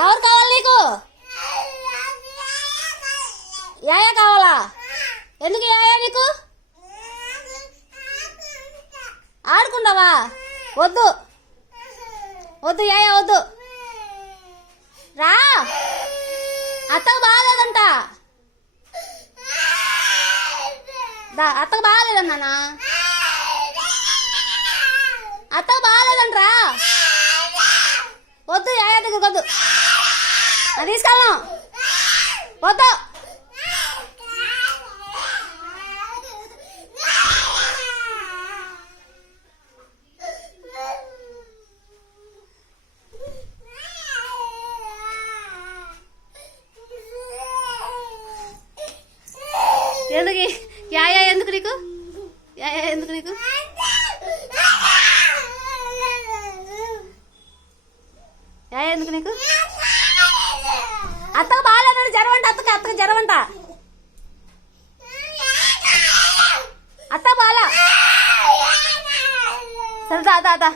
ఎవరు కావాలి నీకు? యాయా కావాలా? ఎందుకు యాయా నీకు? ఆడుకుంటావా? వద్దు వద్దు యాయా వద్దు. రా, అత్తకు బాగాలేదంట. అత్తకు బాగాలేదన్నా, అత్తకు బాగాలేదంటరా. వద్దు యాయా దగ్గరికి వద్దు, అది తీసుకెళ్ళాం. వద్దు. ఎందుకు యాయా? ఎందుకు నీకు యాయా? ఎందుకు నీకు యాయా? ఎందుకు నీకు? అత్తకు బాగాలేదని జ్వరం అంట. అత్తకు జ్వరం అంట. అత్త బాగా. సరే దా దా దా.